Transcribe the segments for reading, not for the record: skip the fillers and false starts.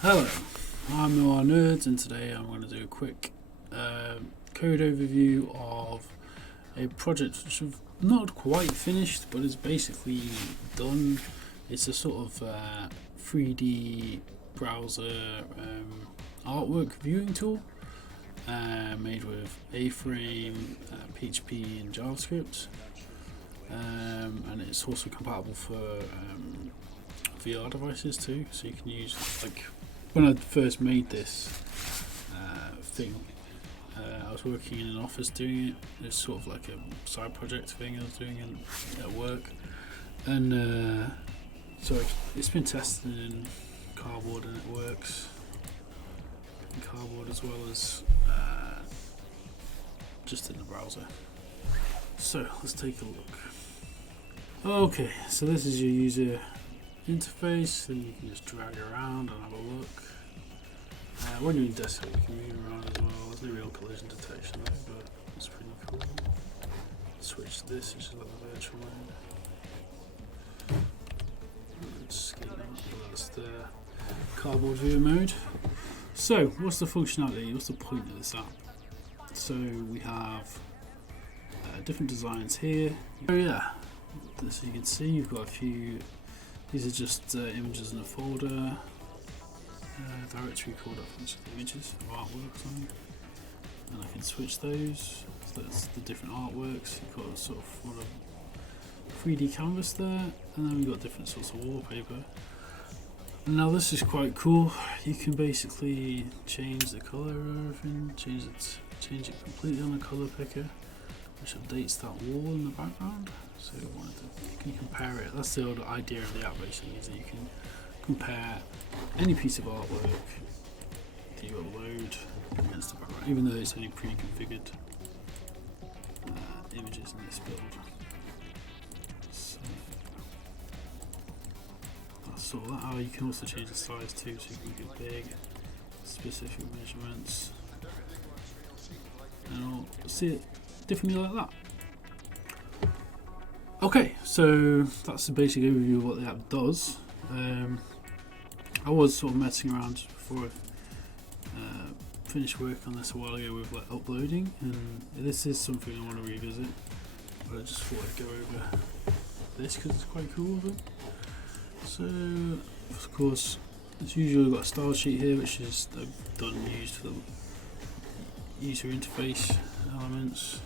Hello, I'm NoirNerd, and today I'm going to do a quick code overview of a project which I've not quite finished, but is basically done. It's a sort of 3D browser artwork viewing tool made with A-frame, PHP and JavaScript, and it's also compatible for VR devices too, so you can use, like, when I first made this thing, I was working in an office doing it. It's sort of like a side project thing I was doing at work, and so it's been tested in cardboard and it works in cardboard as well as just in the browser. So let's take a look. Okay, so this is your user interface, then you can just drag around and have a look. When you're in desktop, you can move around as well. There's no real collision detection there, but it's pretty cool. Switch to this, which is like the virtual mode. Let's get that. That's the cardboard viewer mode. So, what's the functionality? What's the point of this app? So we have different designs here. Oh yeah, as you can see, you've got a few. These are just images in a folder, directory called up images or artworks on, and I can switch those. So that's the different artworks. You've got a sort of 3D canvas there, and then we've got different sorts of wallpaper. And now this is quite cool. You can basically change the color of everything, change it completely on the color picker, which updates that wall in the background. So you can compare it. That's the old idea of the app, basically, is that you can compare any piece of artwork that you upload against the background, even though it's only pre-configured images in this build. So that's sort of that. You can also change the size too, so you can get big, specific measurements, and I'll see it differently like that. Okay, so that's the basic overview of what the app does. I was sort of messing around just before I finished work on this a while ago with like uploading, and this is something I want to revisit. But I just thought I'd go over this because it's quite cool of it. So, of course, as usual, we've got a style sheet here, which is used for the user interface elements.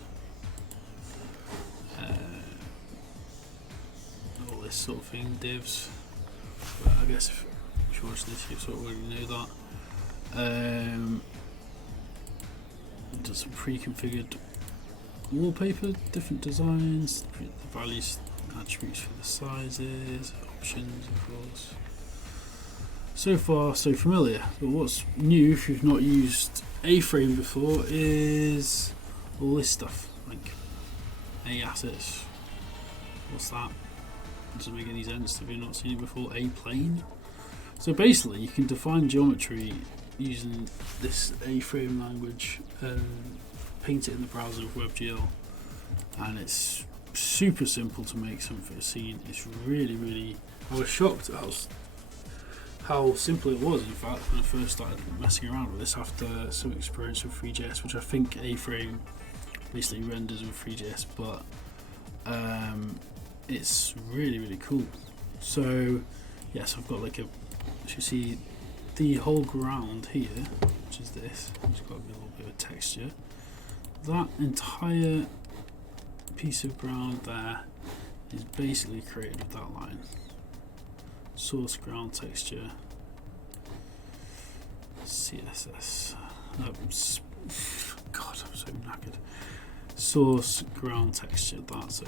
Sort of thing, divs. But I guess if you watch this, you sort of already know that. Just some pre-configured wallpaper, different designs, the values, attributes for the sizes, options, of course. So far, so familiar. But what's new, if you've not used A-frame before, is all this stuff, like A-assets. What's that? Doesn't make any sense if you've not seen it before. A plane. So basically, you can define geometry using this A-frame language and paint it in the browser with WebGL, and it's super simple to make something for a scene. It's really. I was shocked at how simple it was. In fact, when I first started messing around with this after some experience with 3JS, which I think A-frame basically renders with 3JS, but it's really cool. So yes, I've got like as you see, the whole ground here, which is this, it's got a little bit of texture. That entire piece of ground there is basically created with that line. Source ground texture, CSS. God, I'm so knackered. Source ground texture, that. So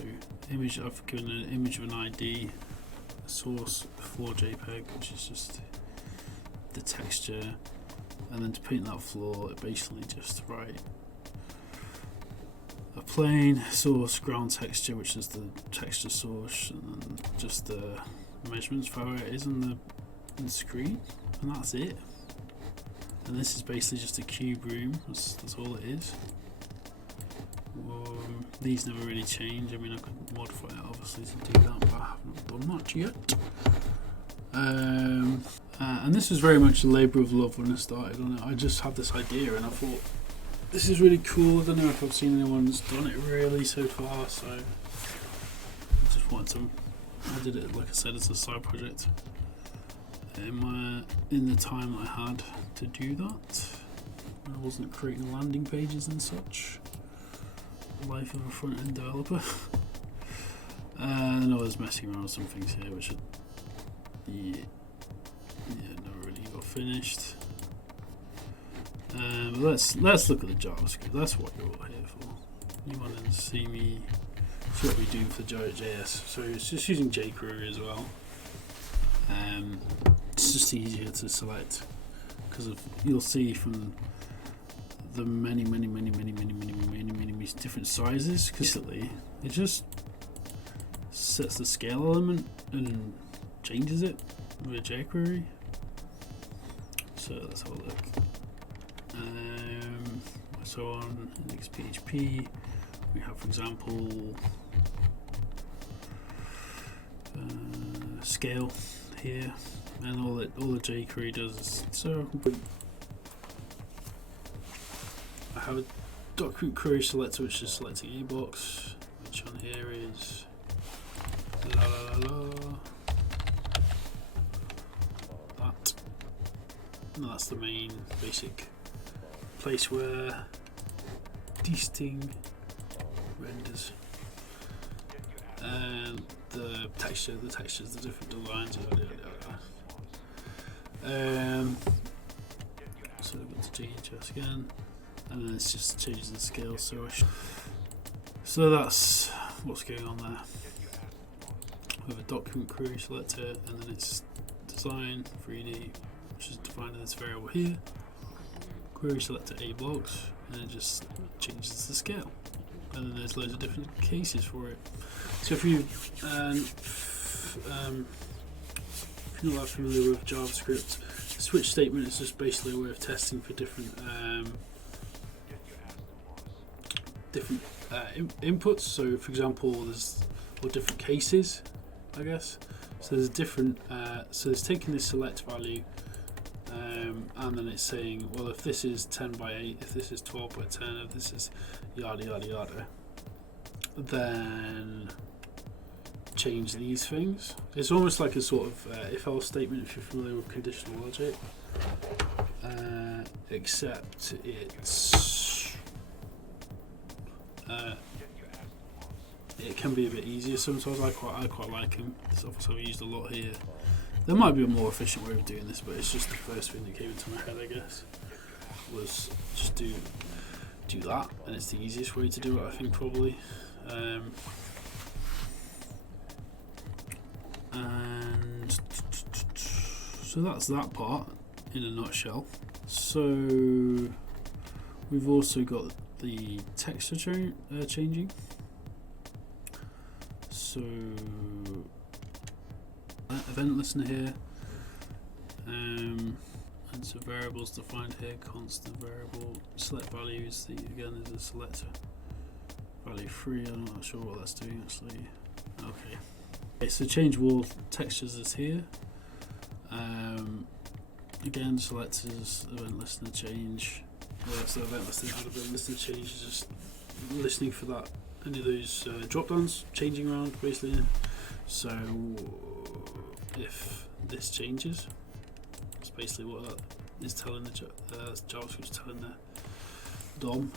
image, I've given an image of an ID, source for JPEG, which is just the texture, and then to paint that floor, it basically just write a plain source ground texture, which is the texture source, and then just the measurements for how it is on the screen, and that's it. And this is basically just a cube room. That's all it is. These never really change. I mean, I could modify it obviously to do that, but I haven't done much yet. And this was very much a labour of love when I started on it. I just had this idea and I thought, this is really cool. I don't know if I've seen anyone that's done it really so far, so I just wanted to. I did it, like I said, as a side project in the time I had to do that. I wasn't creating landing pages and such. Life of a front-end developer. And I was messing around with some things here, which are, yeah, never really got finished. But let's look at the JavaScript. That's what you're all here for. You want to see what we do for JS. So it's just using jQuery as well. It's just easier to select because you'll see from the many different sizes. Basically, it just sets the scale element and changes it with jQuery. So let's have a look. So on index.php, we have, for example, scale here, and all the jQuery does is so. I have a document query selector, which is selecting a box, which on here is that. And that's the main basic place where desting renders, and the textures, the different designs. So we've got to JS again, and then it's just changes the scale. So that's what's going on there. We have a document query selector, and then it's design 3D, which is defined in this variable here. Query selector a blocks, and it just changes the scale. And then there's loads of different cases for it. So if you're not that familiar with JavaScript, switch statement is just basically a way of testing for different inputs. So for example, there's different cases, I guess. So there's different. So it's taking this select value. And then it's saying, well, if this is 10 by 8, if this is 12 by 10, if this is yada yada yada, then change these things. It's almost like a sort of if-else statement if you're familiar with conditional logic, except it's it can be a bit easier sometimes. I quite like them. It's obviously I've used a lot here. There might be a more efficient way of doing this, but it's just the first thing that came into my head, I guess, was just do that, and it's the easiest way to do it, I think, probably. And so that's that part in a nutshell. So we've also got the texture changing. So event listener here, and so variables defined here, constant variable, select values, again is a selector, value 3, I'm not sure what that's doing actually. Okay, so change wall textures is here, again selectors, event listener change, so event listener change is just listening for that, any of those drop downs changing around basically. So if this changes, it's basically what that is telling the JavaScript's telling the DOM.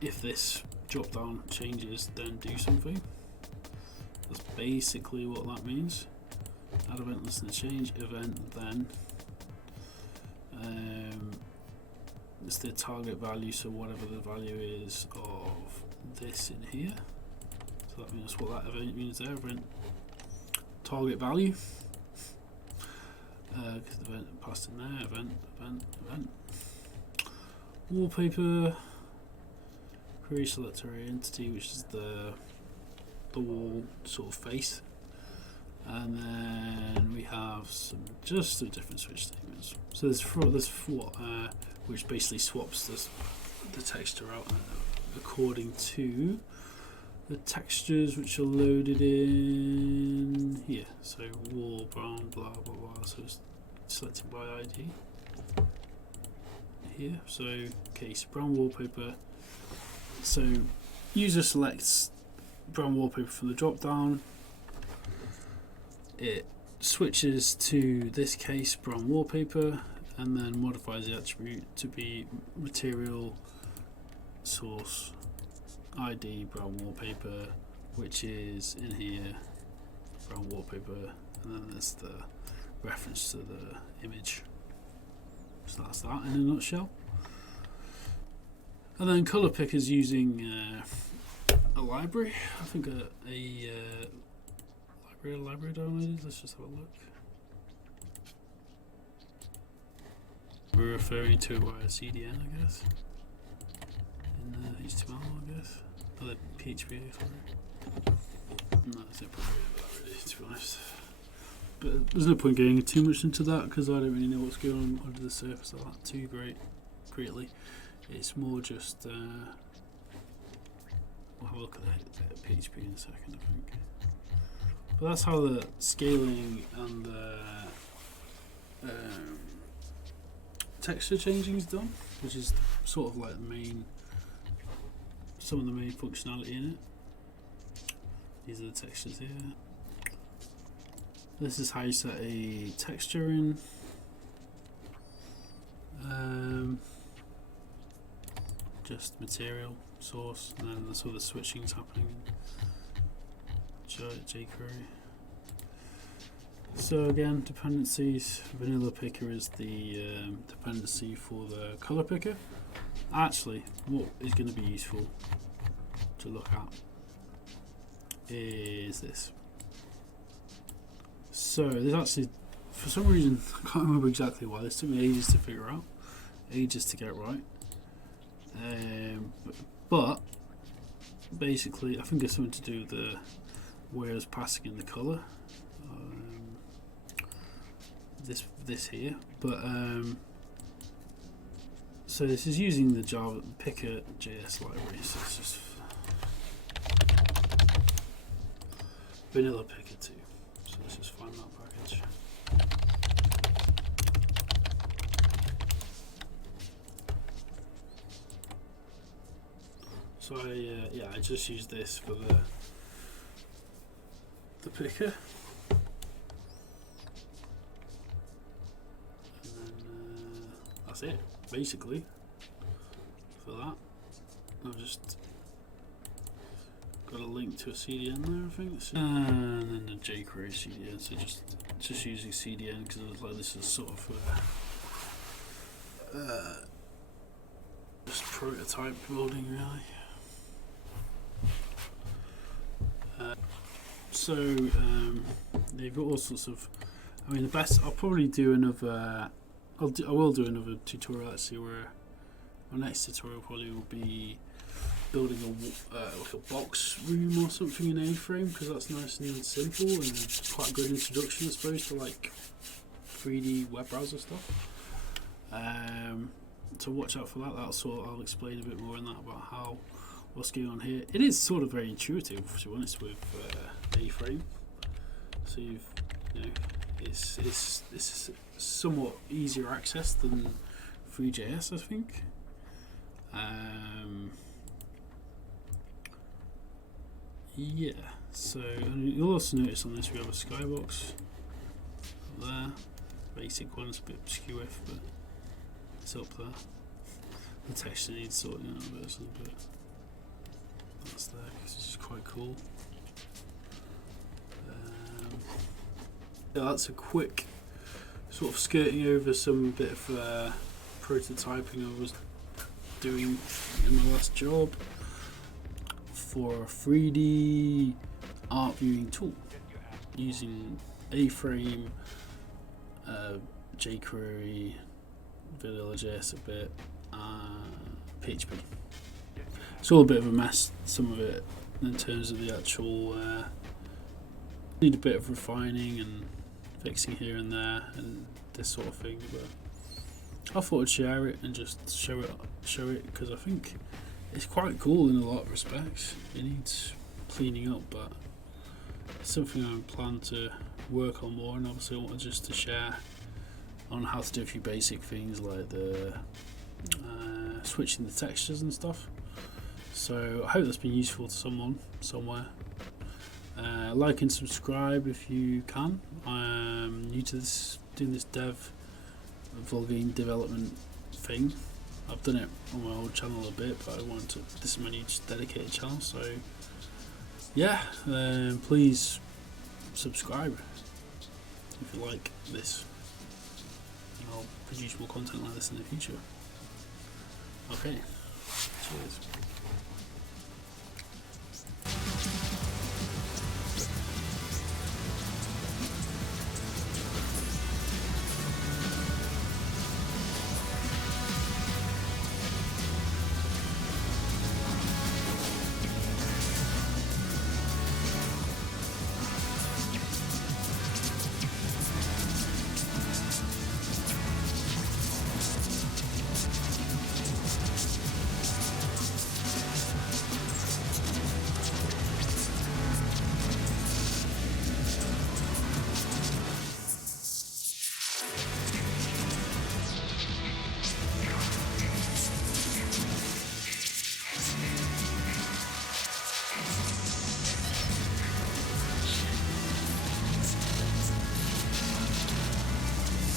If this drop down changes, then do something. That's basically what that means. Add event listener change event, then it's the target value, so whatever the value is of this in here. So that means what that event means there, event target value. Because the event passed in there, event. Wallpaper, query selector entity, which is the wall sort of face. And then we have some different switch statements. So there's four, which basically swaps the texture out according to the textures which are loaded in here. So wall, brown, blah blah blah. So it's selected by ID here. So case brown wallpaper. So user selects brown wallpaper from the drop down. It switches to this case brown wallpaper and then modifies the attribute to be material source ID brown wallpaper, which is in here brown wallpaper, and then there's the reference to the image. So that's that in a nutshell. And then color pickers using a library. I think a library downloaded. Let's just have a look. We're referring to it via CDN, I guess. In HTML, I guess. Oh, the PHP, sorry. No, there's no point about that really, to be honest. But there's no point getting too much into that because I don't really know what's going on under the surface of that too greatly. It's more just we'll have a look at the PHP in a second, I think. But that's how the scaling and the texture changing is done, which is sort of like the main, some of the main functionality in it. These are the textures here. This is how you set a texture in. Just material source, and then that's all the switching's happening in jQuery. So again, dependencies. Vanilla picker is the dependency for the color picker. Actually, what is going to be useful to look at is this. So there's actually, for some reason, I can't remember exactly why. This took me ages to figure out, ages to get right. But basically, I think it's something to do with the where it's passing in the color. This here, but so this is using the Java Picker JS library. So it's just Vanilla Picker 2. So let's just find that package. So I just used this for the picker. That's it, basically, for that. I've just got a link to a CDN there, I think. And then the jQuery CDN, so just using CDN because I was like, this is sort of just prototype building, really. So they've got all sorts of, I mean, the best, I'll probably do another, I will do another tutorial actually, where my next tutorial probably will be building like a box room or something in A-frame, because that's nice and simple and quite a good introduction, I suppose, to like 3D web browser stuff. So watch out for that. I'll explain a bit more on that about what's going on here. It is sort of very intuitive, to be honest, with A-frame. So it's somewhat easier access than Free.js, I think. Yeah, so you'll also notice on this we have a skybox up there. Basic one, it's a bit obscure, but it's up there. The texture needs sorting out a bit, but that's there because it's just quite cool. Yeah, that's a quick sort of skirting over some bit of prototyping I was doing in my last job for a 3D art viewing tool using A-frame, jQuery, Vanila JS a bit, PHP. It's all a bit of a mess, some of it, in terms of the actual need a bit of refining and fixing here and there and this sort of thing, but I thought I'd share it and just show it because I think it's quite cool in a lot of respects. It needs cleaning up, but it's something I plan to work on more, and obviously I wanted just to share on how to do a few basic things like the switching the textures and stuff. So I hope that's been useful to someone somewhere. Like and subscribe if you can. I'm new to this, doing this vlogging development thing. I've done it on my old channel a bit, but I wanted to, this is my new dedicated channel, so yeah, please subscribe if you like this. I'll produce more content like this in the future. Okay, cheers.